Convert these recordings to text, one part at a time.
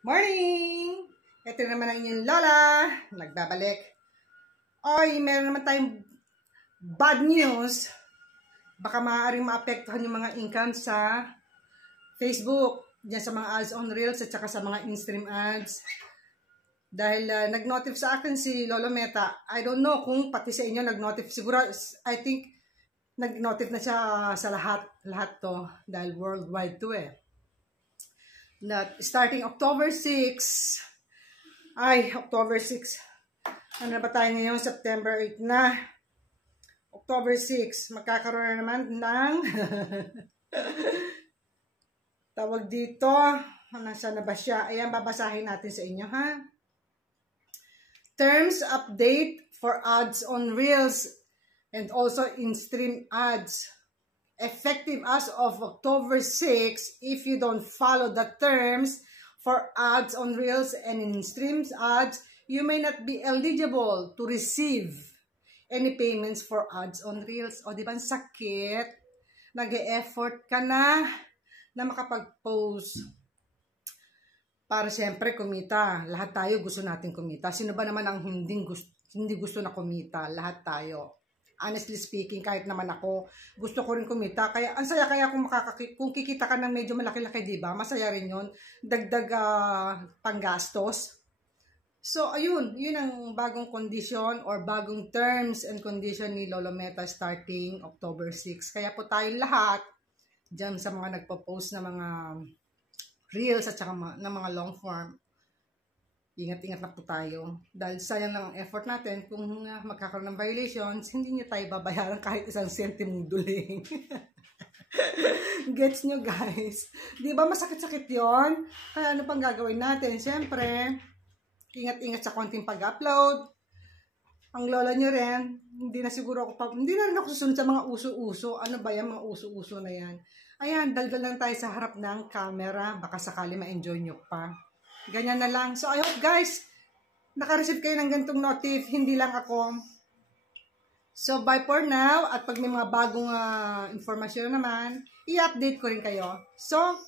Morning! Ito naman ang inyong lola. Nagbabalik. Oy, meron naman tayong bad news. Baka maaaring maapektuhan yung mga income sa Facebook. Diyan sa mga ads on Reels at saka sa mga in-stream ads. Dahil nag-notif sa akin si Lolo Meta. I don't know kung pati sa inyo nag-notif. Siguro, I think, nag-notif na siya sa lahat to. Dahil worldwide to eh. Starting October 6, October 6, ano na ba tayo ngayon? September 8 na. October 6, magkakaroon na naman ng tawag dito. Nasaan na ba siya? Ayan, babasahin natin sa inyo, ha? Terms update for ads on Reels and also in-stream ads. Effective as of October 6, if you don't follow the terms for ads on Reels and in streams ads, you may not be eligible to receive any payments for ads on Reels. O, di ba, sakit? Nag-e-effort ka na makapag-post. Para siyempre kumita. Lahat tayo gusto natin kumita. Sino ba naman ang hindi gusto na kumita? Lahat tayo. Honestly speaking, kahit naman ako, gusto ko rin kumita. Kaya, ang saya kaya kung kikita ka ng medyo malaki-laki, diba? Masaya rin yun. Dagdag panggastos. So, ayun. Yun ang bagong condition or bagong terms and condition ni Lolo Meta starting October 6. Kaya po tayong lahat, dyan sa mga nagpo-post na mga reels at saka na mga long form, ingat-ingat na po tayo. Dahil sayang lang ang effort natin. Kung magkakaroon ng violations, hindi niyo tayo babayaran kahit isang sentimong duling. Gets nyo, guys? Di ba masakit-sakit yon? Kaya ano pang gagawin natin? Siyempre, ingat-ingat sa konting pag-upload. Ang lola nyo rin, hindi na rin ako susunod sa mga uso-uso. Ano ba yan, mga uso-uso na yan? Ayan, daldal lang tayo sa harap ng camera. Baka sakali ma-enjoy nyo pa. Ganyan na lang. So, I hope guys, naka-receive kayo ng ganitong notif. Hindi lang ako. So, bye for now. At pag may mga bagong informasyon naman, i-update ko rin kayo. So,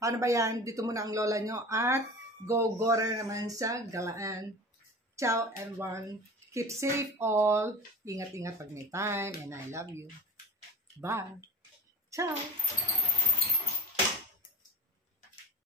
paano ba yan? Dito muna ang lola nyo. At go-gora naman sa galaan. Ciao everyone. Keep safe all. Ingat-ingat pag may time. And I love you. Bye. Ciao.